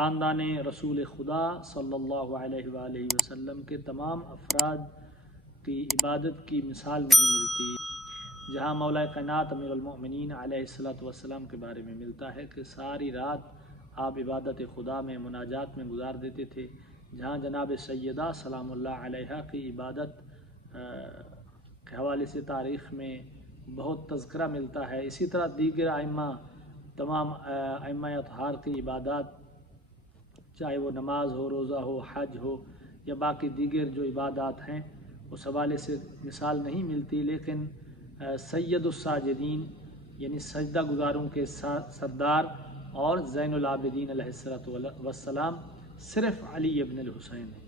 خاندان رسول خدا صلی اللہ علیہ وآلہ وسلم کے تمام افراد کی عبادت کی مثال نہیں ملتی، جہاں مولا کائنات امیر المؤمنین علیہ السلام کے بارے میں ملتا ہے کہ ساری رات آپ عبادت خدا میں مناجات میں گزار دیتے تھے، جہاں جناب سیدہ سلام اللہ علیہا کی عبادت کے حوالے سے تاریخ میں بہت تذکرہ ملتا ہے۔ اسی طرح دیگر ائمہ، تمام ائمہ اطہار کی عبادات، چاہے وہ نماز ہو، روزہ ہو، حج ہو یا باقی دیگر جو عبادات ہیں، اس حوالے سے مثال نہیں ملتی، لیکن سید الساجدین یعنی سجدہ گزاروں کے سردار اور زین العابدین علیہ السلام صرف علی ابن الحسین ہیں۔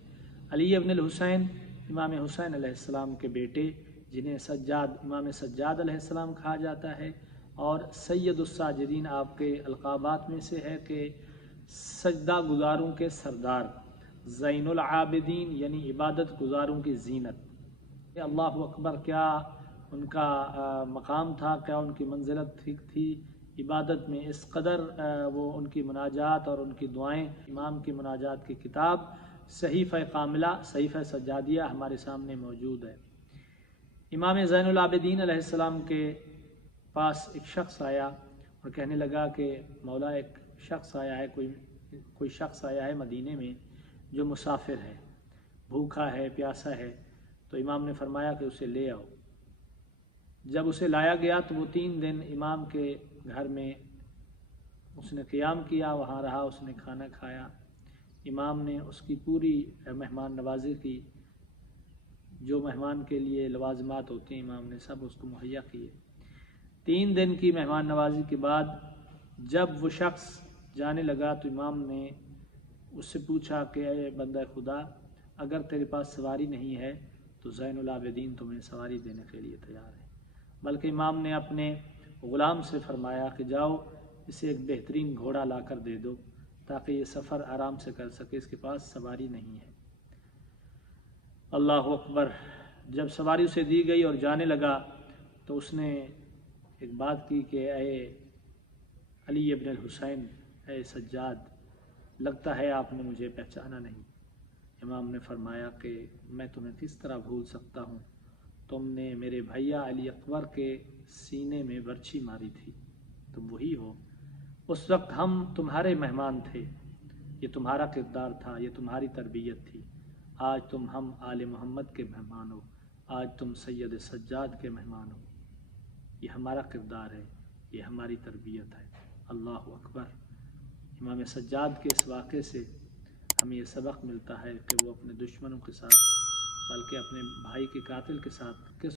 علی ابن الحسین امام حسین علیہ السلام کے بیٹے، جنہیں امام سجاد علیہ السلام کہا جاتا ہے، اور سید الساجدین آپ کے القابات میں سے ہے کہ سجدہ گزاروں کے سردار، زین العابدین یعنی عبادت گزاروں کی زینت۔ اللہ اکبر، کیا ان کا مقام تھا، کیا ان کی منزلت تھی عبادت میں، اس قدر وہ ان کی مناجات اور ان کی دعائیں۔ امام کی مناجات کی کتاب صحیفہ کاملہ، صحیفہ سجادیہ ہمارے سامنے موجود ہے۔ امام زین العابدین علیہ السلام کے پاس ایک شخص آیا اور کہنے لگا کہ مولا، ایک شخص آیا ہے، کوئی شخص آیا ہے مدینے میں جو مسافر ہے، بھوکا ہے، پیاسا ہے۔ تو امام نے فرمایا کہ اسے لے آؤ۔ جب اسے لایا گیا تو وہ 3 دن امام کے گھر میں اس نے قیام کیا، وہاں رہا، اس نے کھانا کھایا۔ امام نے اس کی پوری مہمان نوازی کی، جو مہمان کے لیے لوازمات ہوتے ہیں امام نے سب اس کو مہیا کیے۔ 3 دن کی مہمان نوازی کے بعد جب وہ شخص جانے لگا تو امام نے اس سے پوچھا کہ اے بندہ خدا، اگر تیرے پاس سواری نہیں ہے تو زین العابدین تمہیں سواری دینے کے لیے تیار ہے۔ بلکہ امام نے اپنے غلام سے فرمایا کہ جاؤ اسے ایک بہترین گھوڑا لا کر دے دو تاکہ یہ سفر آرام سے کر سکے، اس کے پاس سواری نہیں ہے۔ اللہ اکبر، جب سواری اسے دی گئی اور جانے لگا تو اس نے ایک بات کی کہ اے علی ابن الحسین، اے سجاد، لگتا ہے آپ نے مجھے پہچانا نہیں۔ امام نے فرمایا کہ میں تمہیں کس طرح بھول سکتا ہوں، تم نے میرے بھیا علی اکبر کے سینے میں برچھی ماری تھی، تم وہی ہو۔ اس وقت ہم تمہارے مہمان تھے، یہ تمہارا کردار تھا، یہ تمہاری تربیت تھی۔ آج تم ہم آل محمد کے مہمان ہو، آج تم سید سجاد کے مہمان ہو۔ یہ ہمارا کردار ہے، یہ ہماری تربیت ہے۔ اللہ اکبر۔ امام سجاد کے اس واقعے سے ہمیں یہ سبق ملتا ہے کہ وہ اپنے دشمنوں کے ساتھ، بلکہ اپنے بھائی کے قاتل کے ساتھ کس